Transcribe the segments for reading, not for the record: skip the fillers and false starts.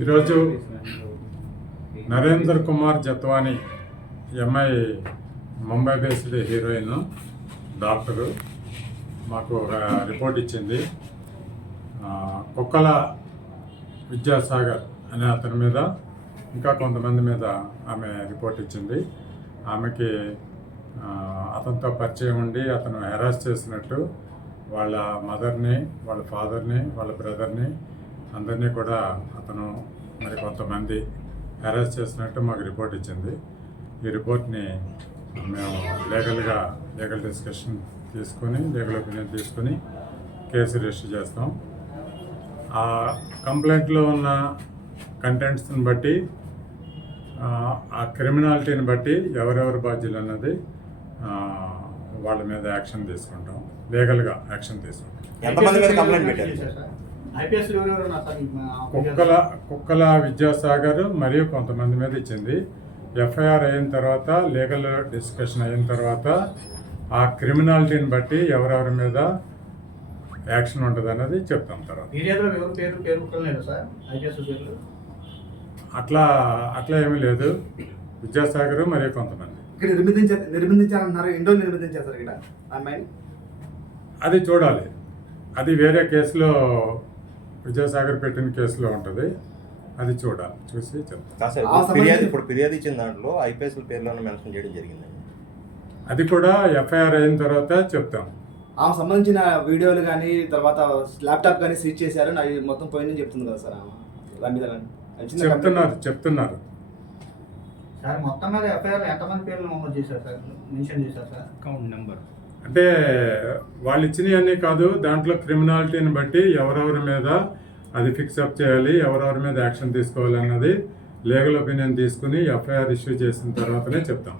ఈరోజు Narendra Kumar Jethwani MI Mumbai based heroine doctor మాకు ఒక రిపోర్ట్ ఇచ్చింది. కుక్కల విద్యాసాగర్ అనే అతని మీద ఇంకా కొంతమంది మీద ఆమె రిపోర్ట్ ఇచ్చింది. ఆమెకి అతనితో పరిచయం ఉండి అతను హెరాస్ చేసినట్టు వాళ్ళ మదర్ని, వాళ్ళ ఫాదర్ని, వాళ్ళ బ్రదర్ని అందరినీ కూడా అతను మరి కొంతమంది హెరాస్ చేసినట్టు మాకు రిపోర్ట్ ఇచ్చింది. ఈ రిపోర్ట్ని మేము లీగల్ డిస్కషన్ తీసుకొని లీగల్ ఒపీనియన్ తీసుకొని కేసు రిజిస్టర్ చేస్తాం. ఆ కంప్లైంట్లో ఉన్న కంటెంట్స్ని బట్టి ఆ క్రిమినాలిటీని బట్టి ఎవరెవరు బాధ్యులు అన్నది వాళ్ళ మీద యాక్షన్ తీసుకుంటాం, లీగల్గా యాక్షన్ తీసుకుంటాం. కుక్కల విద్యాసాగర్ మరియు కొంతమంది మీద ఇచ్చింది. ఎఫ్ఐఆర్ అయిన తర్వాత లీగల్ డిస్కషన్ అయిన తర్వాత ఆ క్రిమినాలిటీని బట్టి ఎవరెవరి మీద యాక్షన్ ఉంటుంది అన్నది చెప్తాం. తర్వాత అట్లా ఏమీ లేదు. విద్యాసాగర్ మరియు కొంతమంది నిర్బంధించారన్నారు. ఇండో నిర్బంధించారు సార్ ఇక్కడ అమ్మాయిని. అది చూడాలి. అది వేరే కేసులో విద్యాసాగర్ పెట్టిన కేసులో ఉంటుంది. అది చూడాలి, చూసి చెప్తాం. ఇప్పుడు ఫిర్యాదు ఇచ్చిన దాంట్లో ఐపీఎస్ పేర్లను మెన్షన్ చేయడం జరిగింది. అది కూడా ఎఫ్ఐఆర్ అయిన తర్వాత చెప్తాం. ఆమె సంబంధించిన వీడియోలు కానీ తర్వాత ల్యాప్టాప్ కానీ సీజ్ చేశారు, అవి మొత్తం పోయిందని చెప్తుంది కదా సార్. దాని మీద చెప్తున్నారు సార్. మొత్తం మీద ఎఫ్ఐఆర్ ఎంతమంది పేర్లు నమోదు చేశారు సార్, మెన్షన్ చేశారు సార్? అకౌంట్ నెంబర్ అంటే వాళ్ళు ఇచ్చినవన్నీ కాదు, దాంట్లో క్రిమినాలిటీని బట్టి ఎవరెవరి మీద అది ఫిక్సప్ చేయాలి, ఎవరెవరి మీద యాక్షన్ తీసుకోవాలి అన్నది లీగల్ ఒపీనియన్ తీసుకుని ఎఫ్ఐఆర్ ఇష్యూ చేసిన తర్వాతనే చెప్తాం.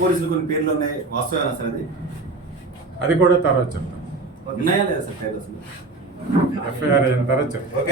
పోలీసులు కొన్ని పేర్లు ఉన్నాయి, వాస్తవేనా సార్? అది కూడా తర్వాత చెప్తాం. ఉన్నాయా లేదా సార్ పేర్లు? ఎఫ్ఐఆర్ అయిన తర్వాత చెప్తాం.